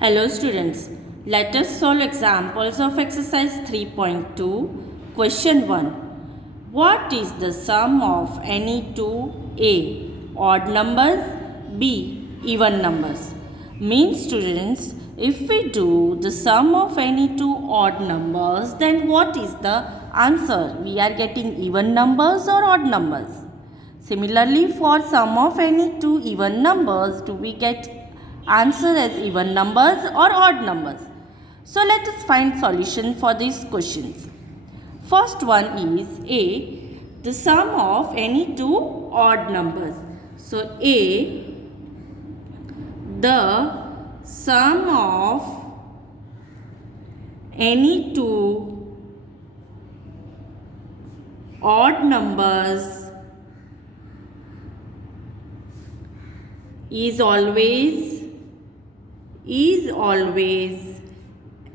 Hello students, let us solve examples of exercise 3.2. Question 1. What is the sum of any two A odd numbers, B even numbers? Means students, if we do the sum of any two odd numbers, then what is the answer? We are getting even numbers or odd numbers? Similarly, for sum of any two even numbers, do we get answer as even numbers or odd numbers? So let us find solution for these questions. First one is A, the sum of any two odd numbers. So A, the sum of any two odd numbers is always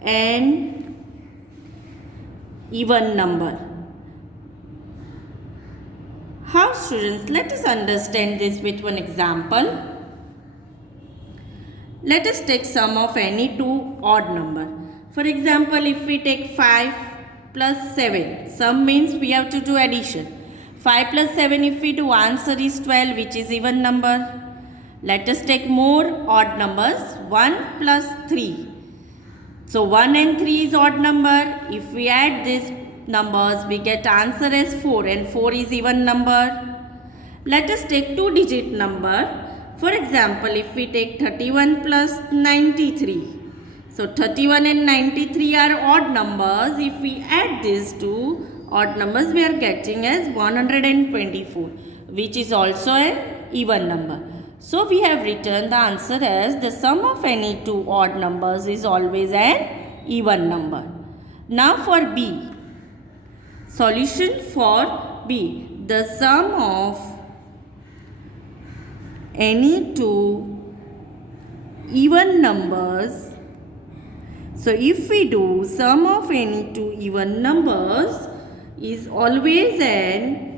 an even number. How, students? Let us understand this with one example. Let us take sum of any two odd number. For example, if we take 5 plus 7, sum means we have to do addition. 5 plus 7, if we do, answer is 12, which is even number. Let us take more odd numbers, 1 plus 3. So 1 and 3 is odd number. If we add these numbers, we get answer as 4, and 4 is even number. Let us take two-digit number. For example, if we take 31 plus 93. So 31 and 93 are odd numbers. If we add these two odd numbers, we are getting as 124, which is also an even number. So we have written the answer as the sum of any two odd numbers is always an even number. Now for B. Solution for B. The sum of any two even numbers. So if we do sum of any two even numbers is always an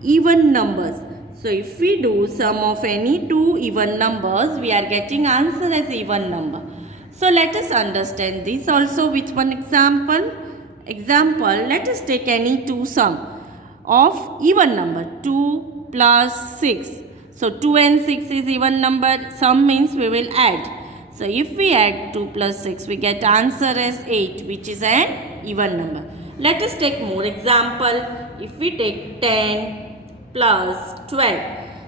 even numbers. So if we do sum of any two even numbers, we are getting answer as even number. So let us understand this also with one example. Let us take any two sum of even number, 2 plus 6. So 2 and 6 is even number. Sum means we will add. So if we add 2 plus 6, we get answer as 8, which is an even number. Let us take more example. If we take 10 plus 12.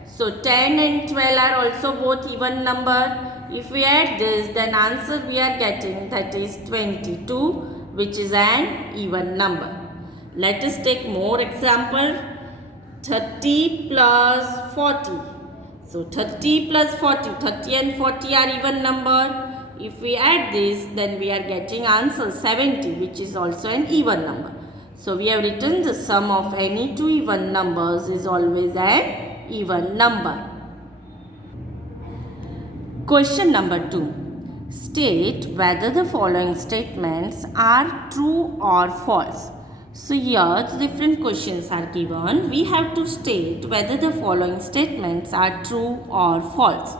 So 10 and 12 are also both even number. If we add this, then answer we are getting, that is 22, which is an even number. Let us take more example. 30 plus 40. So 30 plus 40. 30 and 40 are even number. If we add this, then we are getting answer 70, which is also an even number. So we have written the sum of any two even numbers is always an even number. Question number 2. State whether the following statements are true or false. So here different questions are given. We have to state whether the following statements are true or false.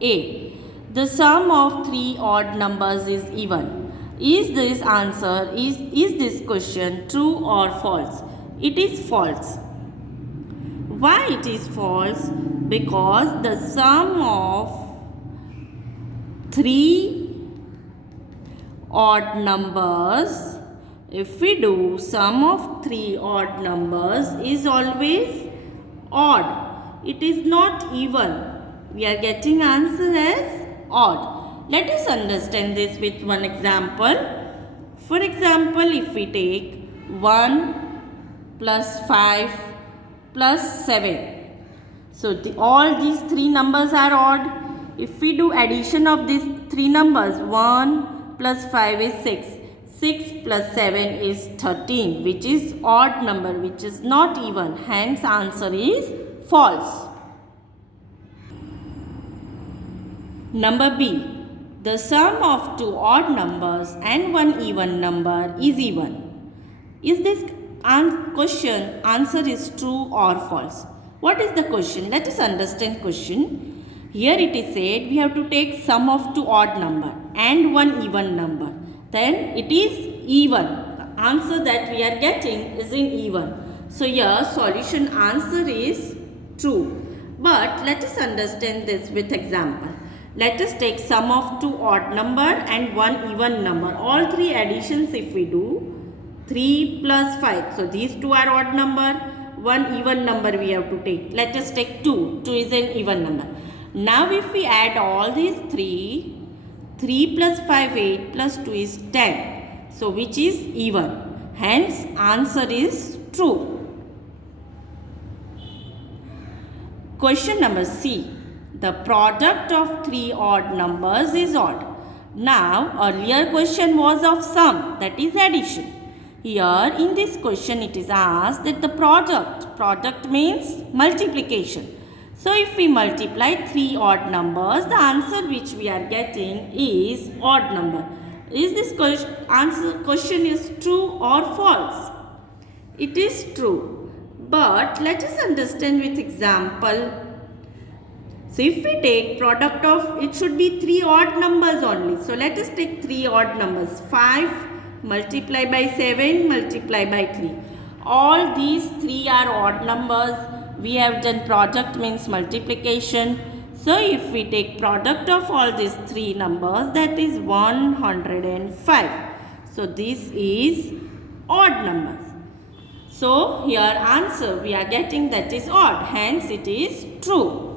A. The sum of three odd numbers is even. Is this answer, is this question true or false? It is false. Why it is false? Because the sum of three odd numbers, if we do sum of three odd numbers is always odd. It is not even. We are getting answer as odd. Let us understand this with one example. For example, if we take 1 plus 5 plus 7. So all these three numbers are odd. If we do addition of these three numbers, 1 plus 5 is 6. 6 plus 7 is 13, which is odd number, which is not even. Hence, answer is false. Number B. The sum of two odd numbers and one even number is even. Is this question answer is true or false? What is the question? Let us understand question. Here it is said we have to take sum of two odd number and one even number. Then it is even. The answer that we are getting is in even. So here solution answer is true. But let us understand this with example. Let us take sum of two odd number and one even number. All three additions if we do, 3 plus 5. So these two are odd number. One even number we have to take. Let us take 2. 2 is an even number. Now if we add all these 3 plus 5, 8 plus 2 is 10. So which is even. Hence answer is true. Question number C. The product of three odd numbers is odd. Now earlier question was of sum, that is addition. Here in this question it is asked that the product means multiplication. So if we multiply three odd numbers, the answer which we are getting is odd number. Is this question is true or false? It is true. But let us understand with example. So if we take product of, it should be three odd numbers only. So let us take three odd numbers. 5 multiply by 7 multiply by 3. All these three are odd numbers. We have done product means multiplication. So if we take product of all these three numbers, that is 105. So this is odd numbers. So here answer we are getting that is odd. Hence it is true.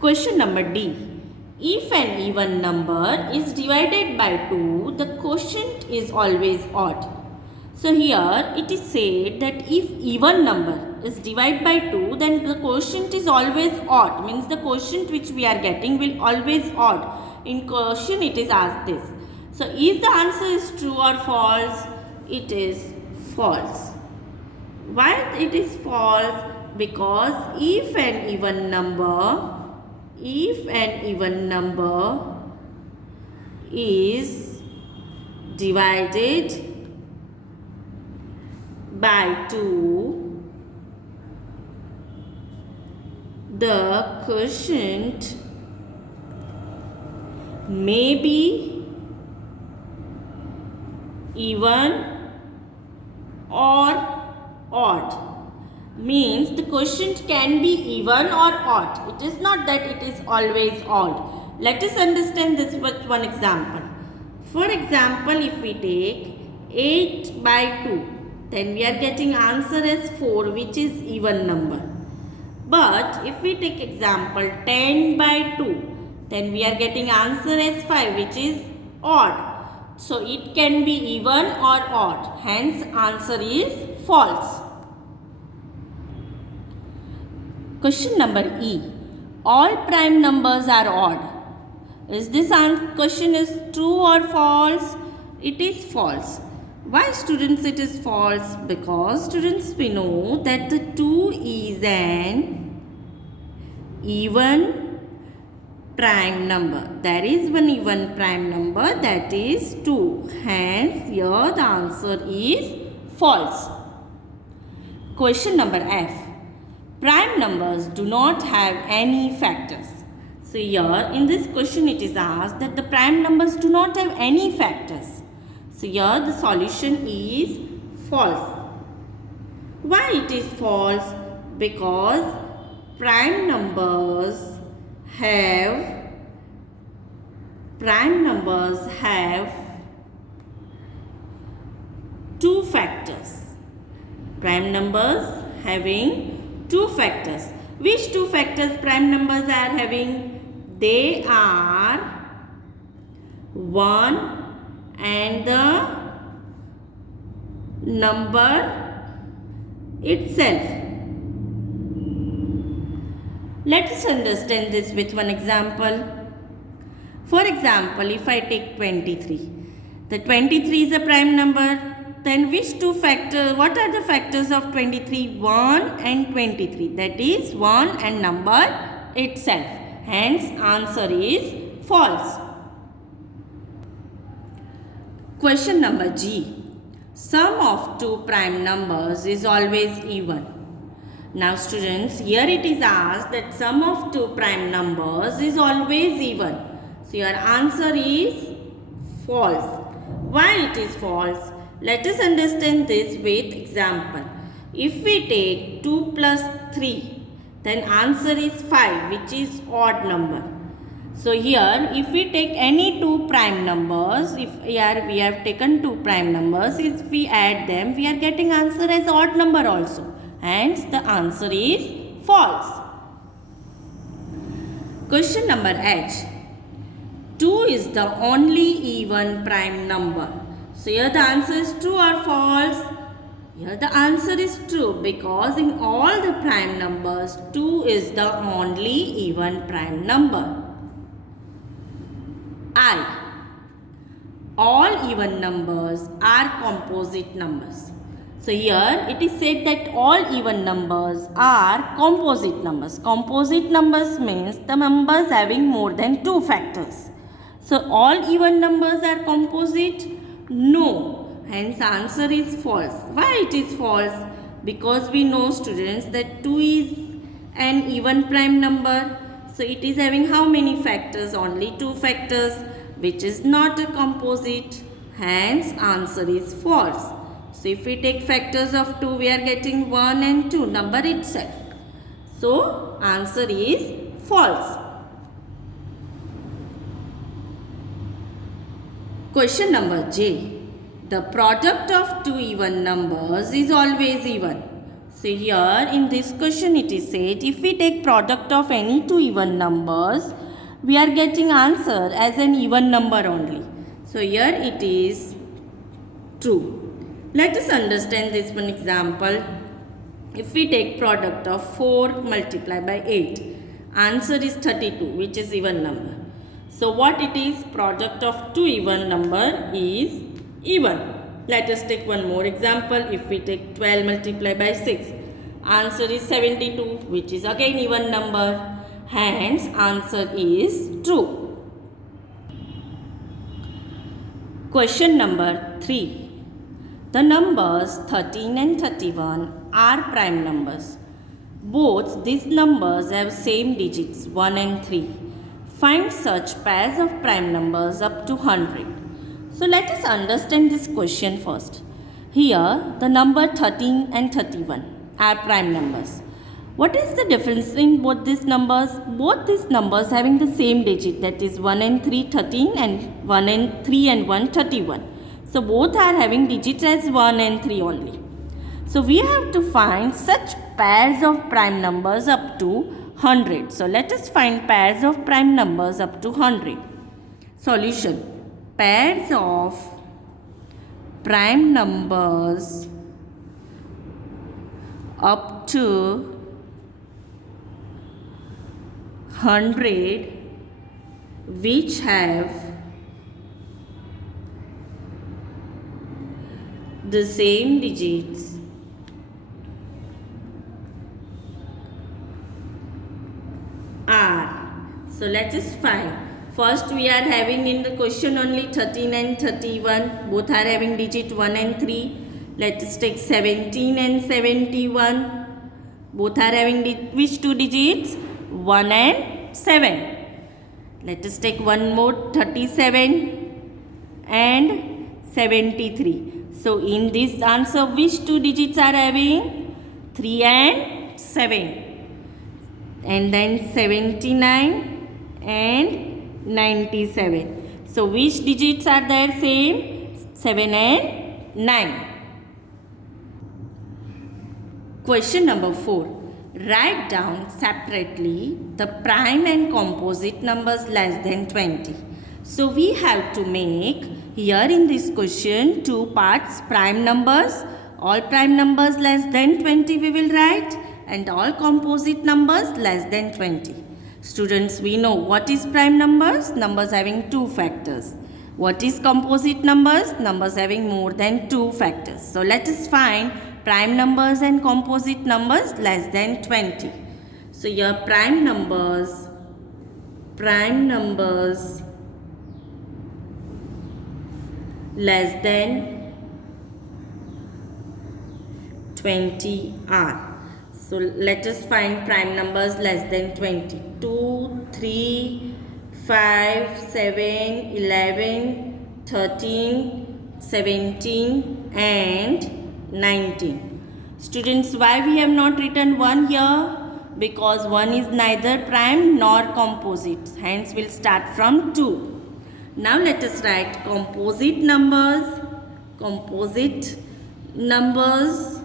Question number D. If an even number is divided by 2, the quotient is always odd. So here it is said that if even number is divided by 2, then the quotient is always odd. Means the quotient which we are getting will always odd. In question it is asked this. So is the answer is true or false? It is false. Why it is false? Because if an even number is divided by 2, the quotient may be even or odd. Means the quotient can be even or odd. It is not that it is always odd. Let us understand this with one example. For example, if we take 8 by 2, then we are getting answer as 4, which is even number. But if we take example 10 by 2, then we are getting answer as 5, which is odd. So it can be even or odd. Hence answer is false. Question number E. All prime numbers are odd. Is this question is true or false? It is false. Why students it is false? Because students we know that the 2 is an even prime number. There is one even prime number, that is 2. Hence here the answer is false. Question number F. Prime numbers do not have any factors. So here in this question it is asked that the prime numbers do not have any factors. So here the solution is false. Why it is false? Because prime numbers have two factors. Prime numbers having two factors. Which two factors prime numbers are having? They are 1 and the number itself. Let us understand this with one example. For example, if I take 23, the 23 is a prime number. Then which two factors, what are the factors of 23? 1 and 23. That is 1 and number itself. Hence answer is false. Question number G. Sum of two prime numbers is always even. Now students, here it is asked that sum of two prime numbers is always even. So your answer is false. Why it is false? Let us understand this with example. If we take 2 plus 3, then answer is 5, which is odd number. So here if we take any two prime numbers, if here we have taken two prime numbers, if we add them, we are getting answer as odd number also. Hence the answer is false. Question number H. 2 is the only even prime number. So here the answer is true or false? Here the answer is true because in all the prime numbers, 2 is the only even prime number. I. All even numbers are composite numbers. So here it is said that all even numbers are composite numbers. Composite numbers means the numbers having more than two factors. So all even numbers are composite? No. Hence answer is false. Why it is false? Because we know students that 2 is an even prime number. So it is having how many factors? Only two factors, which is not a composite. Hence answer is false. So if we take factors of 2, we are getting 1 and 2 number itself. So answer is false. Question number J. The product of two even numbers is always even. So here in this question it is said if we take product of any two even numbers, we are getting answer as an even number only. So here it is true. Let us understand this one example. If we take product of 4 multiplied by 8, answer is 32, which is even number. So what it is? Product of two even number is even. Let us take one more example. If we take 12 multiplied by 6, answer is 72, which is again even number. Hence answer is true. Question number 3. The numbers 13 and 31 are prime numbers. Both these numbers have same digits 1 and 3. Find such pairs of prime numbers up to 100. So let us understand this question first. Here the number 13 and 31 are prime numbers. What is the difference in both these numbers? Both these numbers having the same digit, that is 1 and 3 13 and 1 and 3 and 1 31. So both are having digits as 1 and 3 only. So we have to find such pairs of prime numbers up to 100. So let us find pairs of prime numbers up to 100. Solution. Pairs of prime numbers up to 100 which have the same digits are. So let us find. First we are having in the question only 13 and 31. Both are having digit 1 and 3. Let us take 17 and 71. Both are having which two digits? 1 and 7. Let us take one more 37 and 73. So in this answer which two digits are having? 3 and 7. And then 79 and 97. So which digits are there same? 7 and 9. Question number 4. Write down separately the prime and composite numbers less than 20. So we have to make here in this question two parts: prime numbers, all prime numbers less than 20 we will write, and all composite numbers less than 20. Students, we know what is prime numbers? Numbers having two factors. What is composite numbers? Numbers having more than two factors. So let us find prime numbers and composite numbers less than 20. So here prime numbers less than 20 are. So let us find prime numbers less than 20. 2, 3, 5, 7, 11, 13, 17 and 19. Students, why we have not written 1 here? Because 1 is neither prime nor composite. Hence we'll start from 2. Now let us write composite numbers. Composite numbers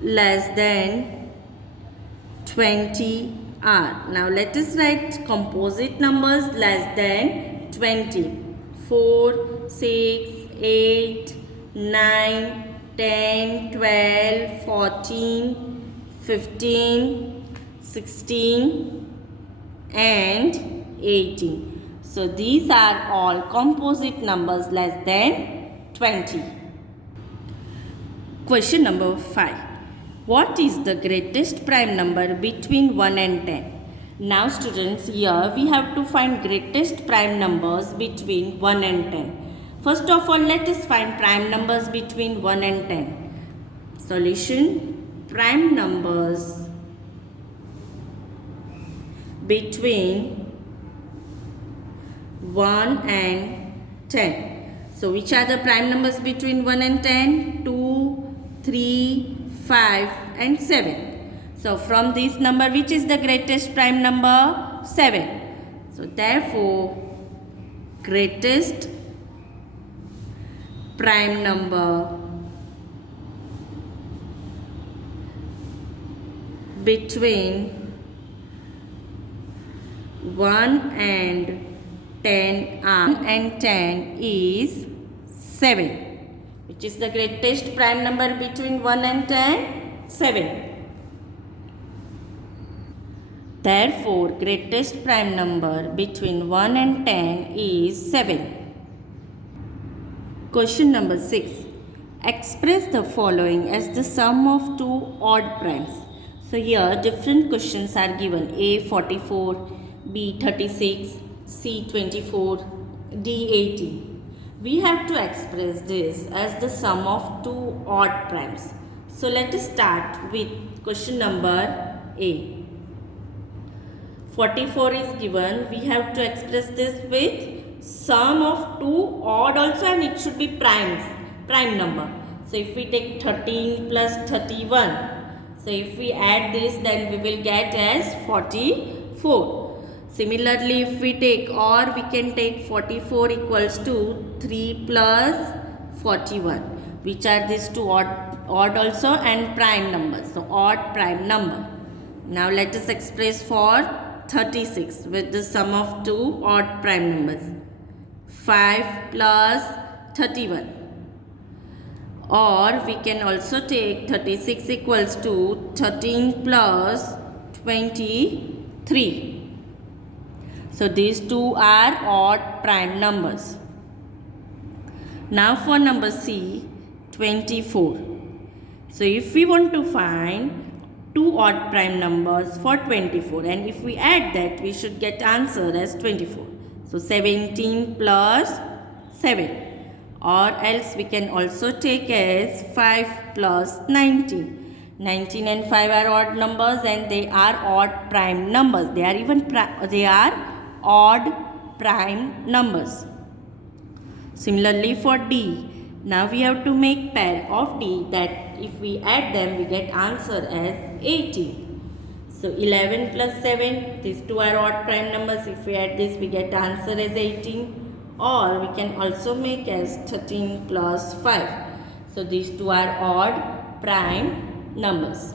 less than 20 are. Now let us write composite numbers less than 20. 4, 6, 8, 9, 10, 12, 14, 15, 16 and 18. So these are all composite numbers less than 20. Question number 5. What is the greatest prime number between 1 and 10? Now students, here we have to find greatest prime numbers between 1 and 10. First of all, let us find prime numbers between 1 and 10. Solution: prime numbers between 1 and 10. So which are the prime numbers between 1 and 10? 2, 3, 5 and 7. So from this number, which is the greatest prime number? 7. So therefore, greatest prime number between 1 and 10 is 7. Which is the greatest prime number between 1 and 10? 7. Therefore, greatest prime number between 1 and 10 is 7. Question number 6. Express the following as the sum of two odd primes. So here different questions are given. A 44, B 36, C 24, D 18. We have to express this as the sum of two odd primes. So let us start with question number A. 44 is given. We have to express this with sum of two odd also, and it should be prime number. So if we take 13 plus 31, so if we add this, then we will get as 44. Similarly, if we take, or we can take 44 equals to 3 plus 41, which are these two odd also and prime numbers. So odd prime number. Now let us express for 36 with the sum of two odd prime numbers. 5 plus 31. Or we can also take 36 equals to 13 plus 23. So these two are odd prime numbers. Now for number C, 24. So if we want to find two odd prime numbers for 24, and if we add that, we should get answer as 24. So 17 plus 7. Or else we can also take as 5 plus 19. 19 and 5 are odd numbers, and they are odd prime numbers. They are odd prime numbers. Similarly for D. Now we have to make pair of D, that if we add them, we get answer as 18. So 11 plus 7, these two are odd prime numbers. If we add this, we get answer as 18. Or we can also make as 13 plus 5. So these two are odd prime numbers.